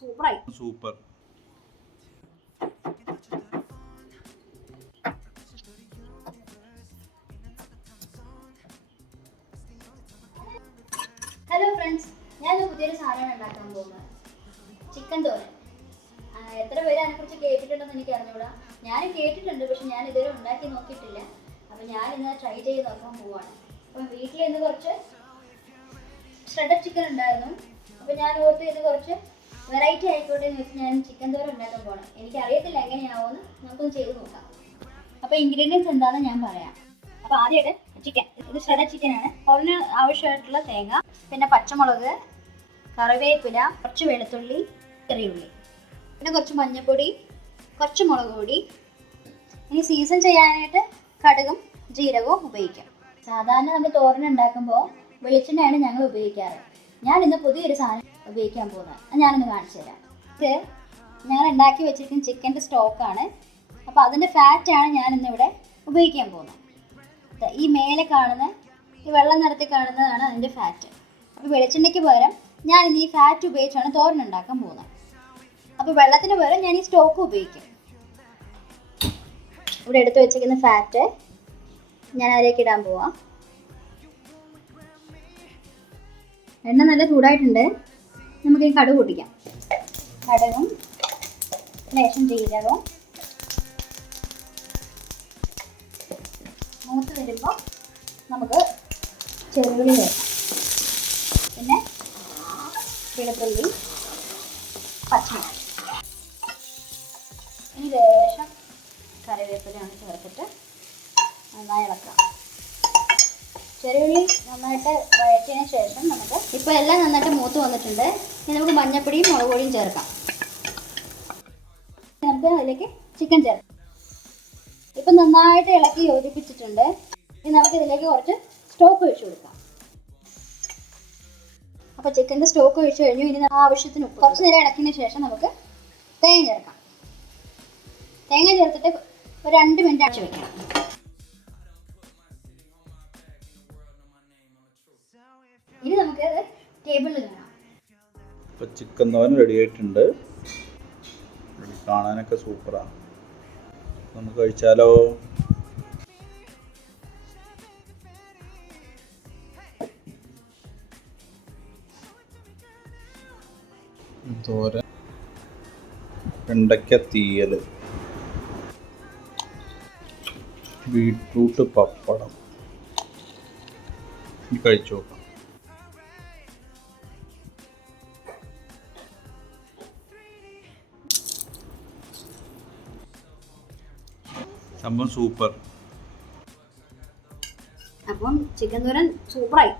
സൂപ്പറായി. Super. Hello friends ഞാൻ പുതിയൊരു സാധനം ഉണ്ടാക്കാൻ പോകുന്നത്. ചിക്കൻ തോരൻ. എത്ര പേര് അതിനെക്കുറിച്ച് കേട്ടിട്ടുണ്ടെന്ന് എനിക്ക് അറിഞ്ഞൂടാ. ഞാൻ കേട്ടിട്ടുണ്ട് പക്ഷെ ഞാൻ ഇതുവരെ ഉണ്ടാക്കി നോക്കിയിട്ടില്ല. അപ്പം ഞാൻ ഇന്ന് ട്രൈ ചെയ്ത് നോക്കാൻ പോവാണ്. അപ്പം വീട്ടിൽ ഇന്ന് കുറച്ച് ഷ്രെഡഡ് ചിക്കൻ ഉണ്ടായിരുന്നു. അപ്പം ഞാൻ ഓർത്ത് ഇത് കുറച്ച് വെറൈറ്റി ആയിക്കോട്ടെ എന്ന് വെച്ച് ഞാൻ ചിക്കൻ തോര ഉണ്ടാക്കാൻ പോകണം എനിക്ക് അറിയത്തില്ല എങ്ങനെയാവുമെന്ന് നമുക്കൊന്ന് ചെയ്ത് നോക്കാം. അപ്പോൾ ഇൻഗ്രീഡിയൻസ് എന്താണെന്ന് ഞാൻ പറയാം. അപ്പോൾ ആദ്യമായിട്ട് ചിക്കൻ ഇത് ശ്രദ്ധ ചിക്കൻ ആണ്. അതിന് ആവശ്യമായിട്ടുള്ള തേങ്ങ പിന്നെ പച്ചമുളക് കറിവേപ്പില കുറച്ച് വെളുത്തുള്ളി ചെറിയുള്ളി പിന്നെ കുറച്ച് മഞ്ഞൾപ്പൊടി കുറച്ച് മുളക് പൊടി. ഇനി സീസൺ ചെയ്യാനായിട്ട് കടുകും ജീരകവും ഉപയോഗിക്കാം. സാധാരണ നമ്മൾ തോരൻ ഉണ്ടാക്കുമ്പോൾ വെളിച്ചെണ്ണയാണ് ഞങ്ങൾ ഉപയോഗിക്കാറ്. ഞാൻ ഇന്ന് പുതിയൊരു സാധനം ഉപയോഗിക്കാൻ പോകുന്നത്. ഞാനൊന്ന് കാണിച്ചു തരാം. ഇത് ഞങ്ങൾ ഉണ്ടാക്കി വെച്ചിരിക്കുന്ന ചിക്കന്റെ സ്റ്റോക്കാണ്. അപ്പോൾ അതിന്റെ ഫാറ്റാണ് ഞാൻ ഇന്നിവിടെ ഉപയോഗിക്കാൻ പോകുന്നത്. ഈ മേലെ കാണുന്ന ഈ വെള്ളം നിറത്തിൽ കാണുന്നതാണ് അതിന്റെ ഫാറ്റ്. അപ്പോൾ വെളിച്ചെണ്ണയ്ക്ക് പകരം ഞാൻ ഇന്ന് ഈ ഫാറ്റ് ഉപയോഗിച്ചാണ് തോരൻ ഉണ്ടാക്കാൻ പോകുന്നത്. അപ്പോൾ വെള്ളത്തിന് പകരം ഞാൻ ഈ സ്റ്റോക്ക് ഉപയോഗിക്കും. ഇവിടെ എടുത്തു വെച്ചിരിക്കുന്ന ഫാറ്റ് ഞാൻ അതിലേക്ക് ഇടാൻ പോവാം. എണ്ണ നല്ല ചൂടായിട്ടുണ്ട്. നമുക്ക് ഈ കടുക് പൊട്ടിക്കാം. കടുകും ലേശം ജീരകവും മൂത്ത് വരുമ്പോൾ നമുക്ക് ചെറുള്ളി വേണം പിന്നെ വെളുത്തുള്ളി പച്ചമുളക്. ഇനി ലേശം കറിവേപ്പിലയാണ് ചേർത്തിട്ട് നന്നായി ഇളക്കാം. ചെറിയുള്ളി നന്നായിട്ട് വഴറ്റിയതിന് ശേഷം നമുക്ക് ഇപ്പോൾ എല്ലാം നന്നായിട്ട് മൂത്ത് വന്നിട്ടുണ്ട്. ഇനി നമുക്ക് മഞ്ഞപ്പൊടിയും മുളക് പൊടിയും ചേർക്കാം. നമുക്ക് അതിലേക്ക് ചിക്കൻ ചേർക്കാം. ഇപ്പം നന്നായിട്ട് ഇളക്കി യോജിപ്പിച്ചിട്ടുണ്ട്. ഇനി നമുക്ക് ഇതിലേക്ക് കുറച്ച് സ്റ്റോക്ക് ഒഴിച്ച് കൊടുക്കാം. അപ്പോൾ ചിക്കന്റെ സ്റ്റോക്ക് ഒഴിച്ച് കഴിഞ്ഞു. ഇനി ആവശ്യത്തിന് ഉപ്പ് കുറച്ച് നേരം ഇളക്കിയതിന് ശേഷം നമുക്ക് തേങ്ങ ചേർക്കാം. തേങ്ങ ചേർത്തിട്ട് ഒരു രണ്ട് മിനിറ്റ് അടച്ചു വെക്കണം. ഇനി നമുക്ക് അത് ടേബിളിൽ കാണാം ഇപ്പൊ ചിക്കൻ തോരൻ റെഡി ആയിട്ടുണ്ട്. കാണാനൊക്കെ സൂപ്പറാണ് നമുക്ക് കഴിച്ചാലോ? തോരൻ വെണ്ടയ്ക്ക തീയൽ ബീട്രൂട്ട് പപ്പടം. കഴിച്ചു നോക്കാം. സംഭവം സൂപ്പർ. അപ്പം ചിക്കൻ തോരൻ സൂപ്പറായി.